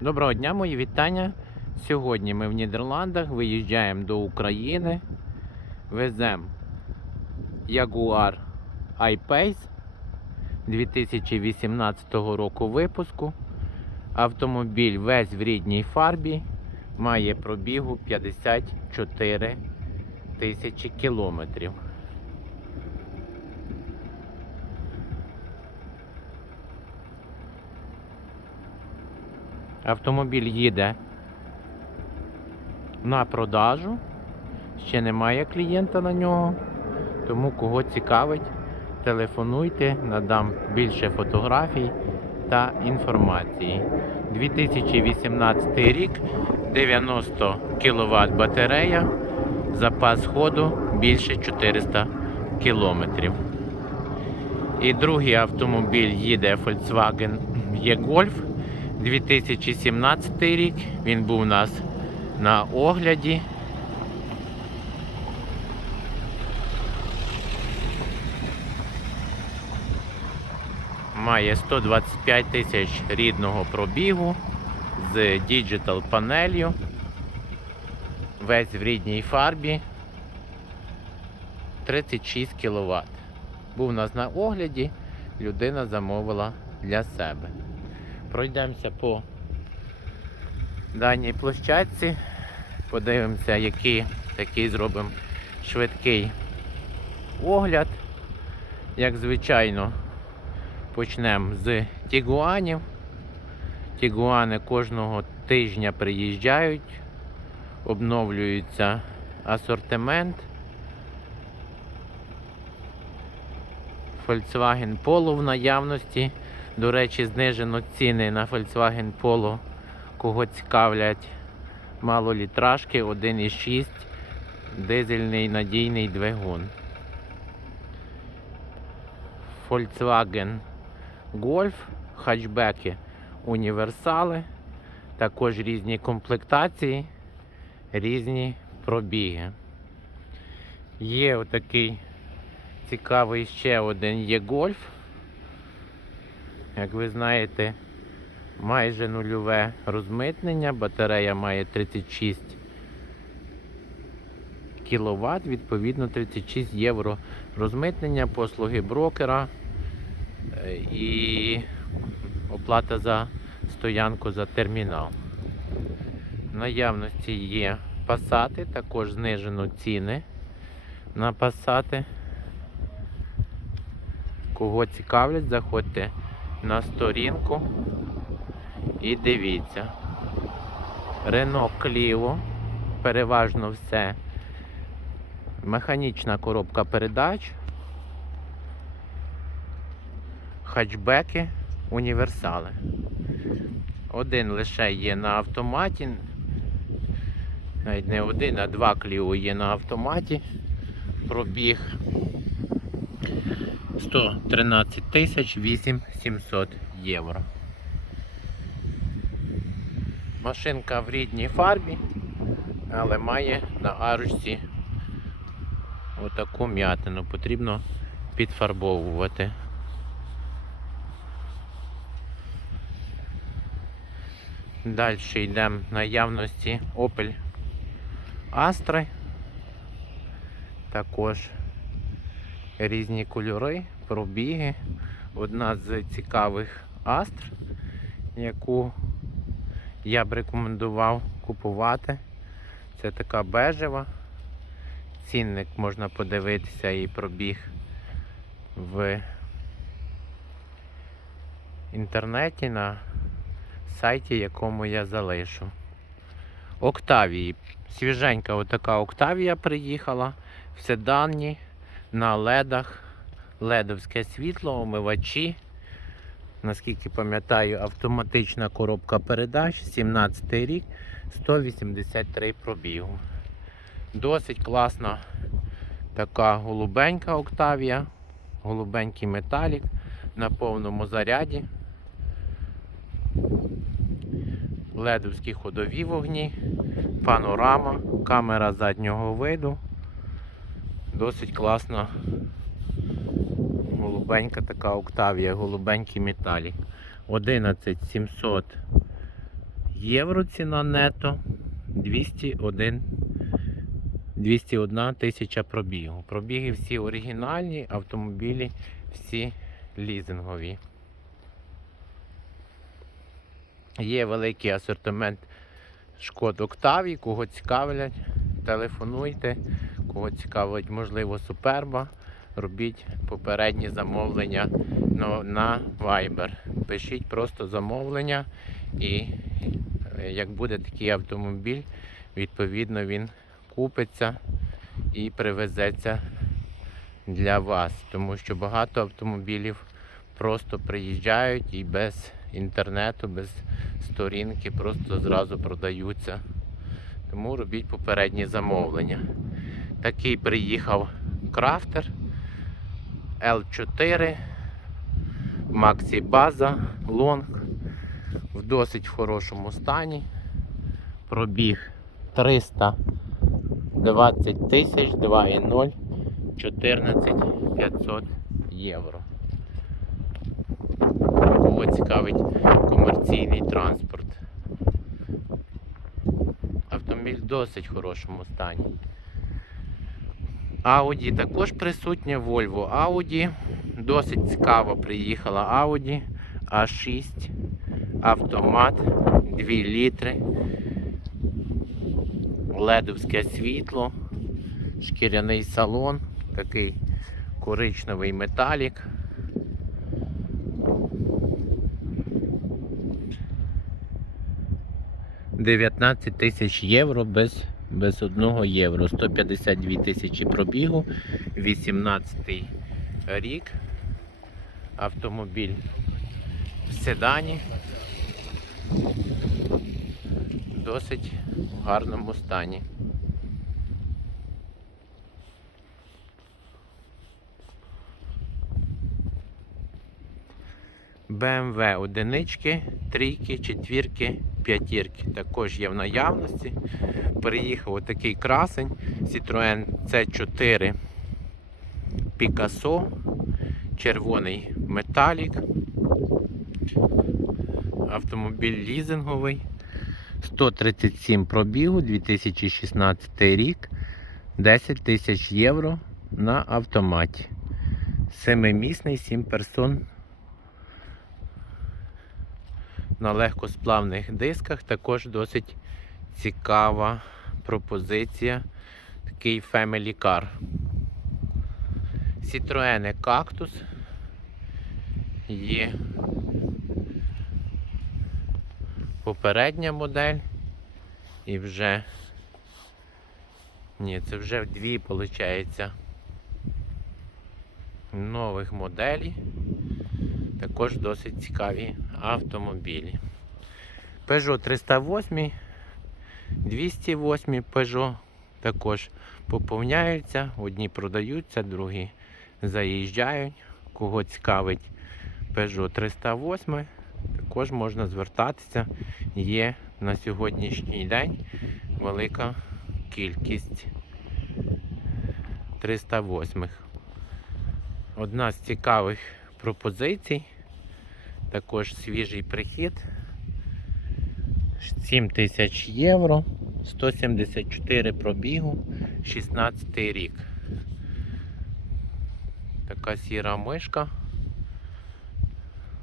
Доброго дня, мої вітання. Сьогодні ми в Нідерландах виїжджаємо до України. Веземо Jaguar I-Pace 2018 року випуску. Автомобіль весь в рідній фарбі, має пробігу 54 тисячі кілометрів. Автомобіль їде на продажу. Ще немає клієнта на нього. Тому кого цікавить, телефонуйте, надам більше фотографій та інформації. 2018 рік, 90 кВт батарея, запас ходу більше 400 км. І другий автомобіль їде Volkswagen E-Golf 2017 рік. Він був у нас на огляді. Має 125 тисяч рідного пробігу з діджитал панелью. Весь в рідній фарбі. 36 кВт. Був у нас на огляді, людина замовила для себе. Пройдемося по даній площадці, подивимося, який такий зробимо швидкий огляд. Як звичайно, почнемо з тігуанів. Тігуани кожного тижня приїжджають, обновлюється асортимент. Volkswagen Polo в наявності. До речі, знижено ціни на Volkswagen Polo, кого цікавлять малолітражки 1,6 дизельний надійний двигун. Volkswagen Golf, хатчбеки, універсали, також різні комплектації, різні пробіги. Є отакий цікавий ще один є гольф. Як ви знаєте, майже нульове розмитнення, батарея має 36 кВт, відповідно 36 євро розмитнення, послуги брокера е, і оплата за стоянку за термінал. В наявності є пасати, також знижено ціни на пасати. Кого цікавлять, заходьте на сторінку і дивіться. Renault Clio, переважно все. Механічна коробка передач. Хатчбеки, універсали. Один лише є на автоматі. Навіть не один, а два Clio є на автоматі. Пробіг 113 тисяч 8700 євро. Машинка в рідній фарбі, але має на арочці отаку м'ятину. Потрібно підфарбовувати. Далі йдемо наявності Opel Astra. Також різні кольори, пробіги. Одна з цікавих астр, яку я б рекомендував купувати. Це така бежева. Цінник можна подивитися і пробіг в інтернеті на сайті, якому я залишу. Октавії. Свіженька отака Октавія приїхала. Все дані на ледах, ледовське світло, омивачі. Наскільки пам'ятаю, автоматична коробка передач, 17 рік, 183 пробігу. Досить класна така голубенька Октавія, голубенький металік на повному заряді. Ледовські ходові вогні, панорама, камера заднього виду. Досить класна голубенька така Октавія, голубенький металік. 11700 євро ціна нето 201 201 тисяча пробігу. Пробіги всі оригінальні, автомобілі всі лізингові. Є великий асортимент шкод Октавій, кого цікавлять, телефонуйте, кого цікавить, можливо, суперба. Робіть попередні замовлення на, Viber. Пишіть просто замовлення і е, як буде такий автомобіль, відповідно він купиться і привезеться для вас. Тому що багато автомобілів просто приїжджають і без інтернету, без сторінки просто зразу продаються. Тому робіть попередні замовлення. Такий приїхав крафтер L4, Maxi База, Long в досить хорошому стані. Пробіг 320 тисяч 2,0 14 500 євро. Кого цікавить комерційний транспорт. Автомобіль в досить хорошому стані. Audi також присутня, Volvo Audi. Досить цікаво приїхала Audi A6 автомат 2 літри. Ледовське світло, шкіряний салон, такий коричневий металік. Дев'ятнадцять тисяч євро без, без одного євро. 152 тисячі пробігу, 18 рік. Автомобіль в седані. Досить в гарному стані. BMW одинички, трійки, четвірки, п'ятірки також є в наявності. Приїхав отакий красень Citroen C4 Picasso, червоний металік. Автомобіль лізинговий. 137 пробігу, 2016 рік, 10 тисяч євро на автоматі. Семимісний, 7 персон на легкосплавних дисках. Також досить цікава пропозиція. Такий Family Car. Citroen Cactus є попередня модель і вже ні, це вже дві, виходить, нових моделей. Також досить цікаві автомобілі. Peugeot 308, 208 Peugeot також поповняються, одні продаються, другі заїжджають. Кого цікавить Peugeot 308, також можна звертатися. Є на сьогоднішній день велика кількість 308. Одна з цікавих пропозицій, також свіжий прихід. 7 тисяч євро, 174 пробігу, 16 рік. Така сіра мишка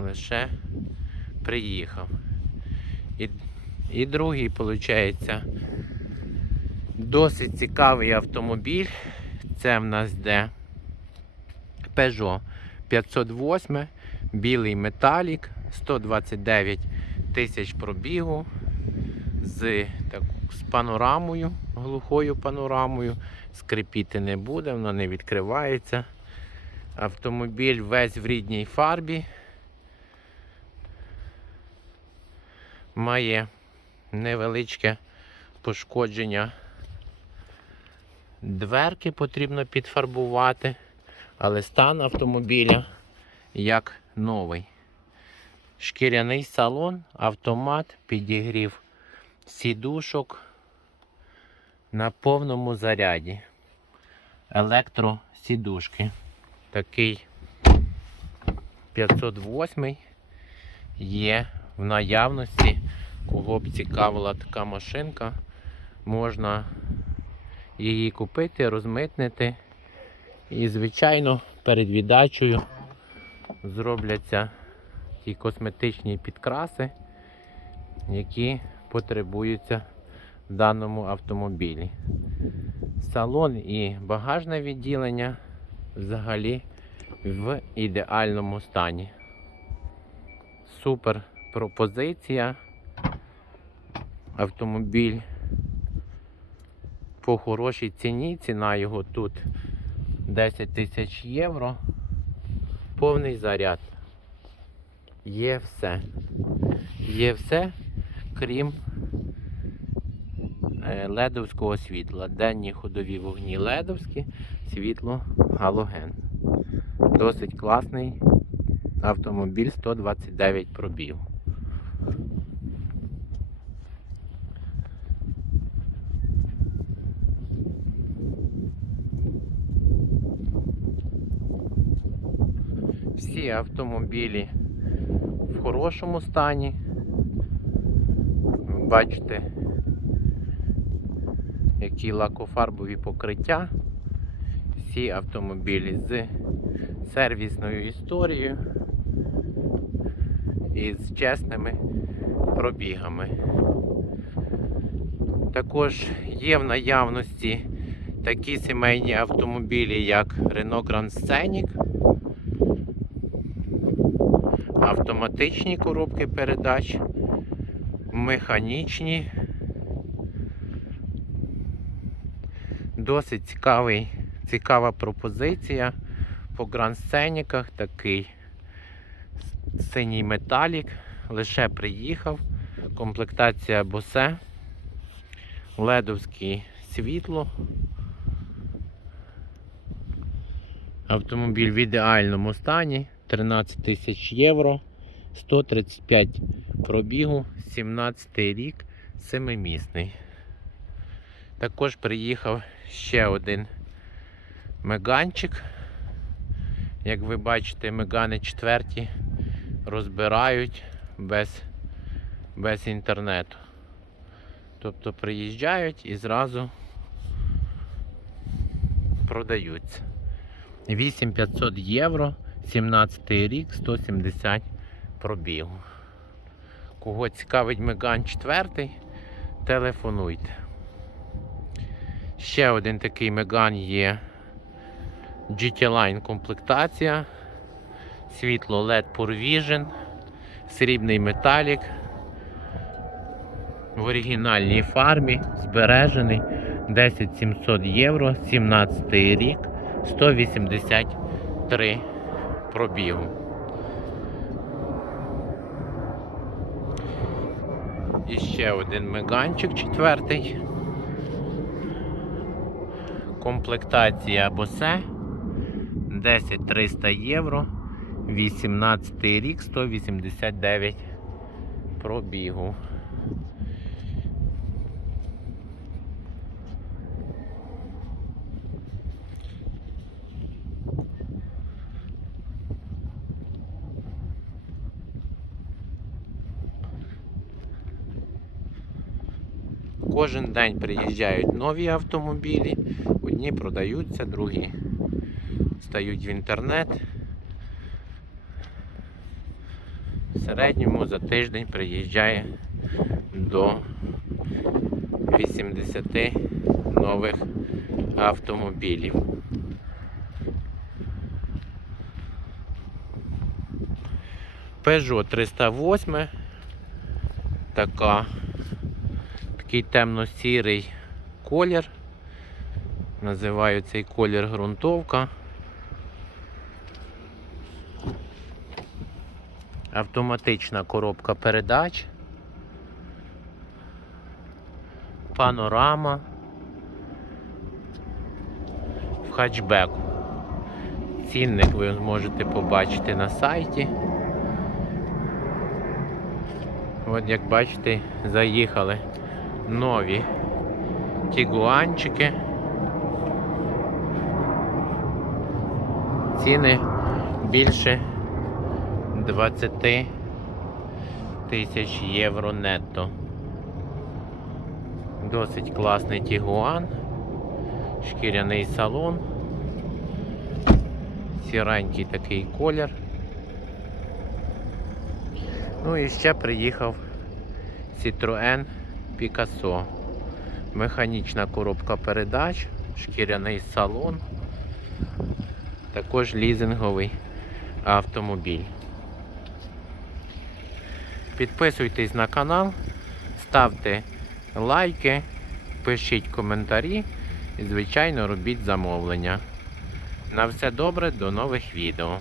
лише приїхав. І, і другий, виходить, досить цікавий автомобіль. Це в нас де Peugeot 508, білий металік, 129 тисяч пробігу з, так, з панорамою, глухою панорамою. Скрипіти не буде, воно не відкривається. Автомобіль весь в рідній фарбі. Має невеличке пошкодження. Дверки потрібно підфарбувати, але стан автомобіля як новий. Шкіряний салон, автомат, підігрів сідушок на повному заряді. Електросідушки. Такий 508 є в наявності Кого б цікавила така машинка, можна її купити, розмитнити. І, звичайно, перед віддачею зробляться ті косметичні підкраси, які потребуються в даному автомобілі. Салон і багажне відділення взагалі в ідеальному стані. Супер пропозиція. Автомобіль по хорошій ціні. Ціна його тут 10 тисяч євро. Повний заряд. Є все. Є все, крім е, ледовського світла. Денні ходові вогні ледовські, світло галоген. Досить класний автомобіль 129 пробіг. Автомобілі в хорошому стані. Бачите, які лакофарбові покриття. Всі автомобілі з сервісною історією і з чесними пробігами. Також є в наявності такі сімейні автомобілі, як Renault Grand Scenic, автоматичні коробки передач, механічні. Досить цікавий, цікава пропозиція. По гранд-сценіках такий синій металік, лише приїхав, комплектація босе, ледовське світло. Автомобіль в ідеальному стані, 13 тисяч євро, 135 пробігу, 17 рік, семимісний. Також приїхав ще один меганчик. Як ви бачите, мегани четверті розбирають без, без інтернету. Тобто приїжджають і зразу продаються. 8500 євро, 17 рік, 170 пробігу. Кого цікавить Меган 4, телефонуйте. Ще один такий Меган є GT-Line комплектація, світло LED Pure Vision, срібний металік. В оригінальній фармі збережений 10700 євро, 17 рік, 183 пробігу. І ще один меганчик четвертий. Комплектація босе 10 300 євро, 18 рік, 189 пробігу. Кожен день приїжджають нові автомобілі, одні продаються, другі стають в інтернет. В середньому за тиждень приїжджає до 80 нових автомобілів. Peugeot 308 така такий темно-сірий колір. Називаю цей колір ґрунтовка. Автоматична коробка передач. Панорама. В хатчбеку. Цінник ви можете побачити на сайті. От як бачите, заїхали нові тігуанчики. Ціни більше 20 тисяч євро нетто. Досить класний Тігуан. Шкіряний салон. Сіренький такий колір. Ну і ще приїхав Citroën Picasso. Механічна коробка передач, шкіряний салон. Також лізинговий автомобіль. Підписуйтесь на канал, ставте лайки, пишіть коментарі і, звичайно, робіть замовлення. На все добре, до нових відео.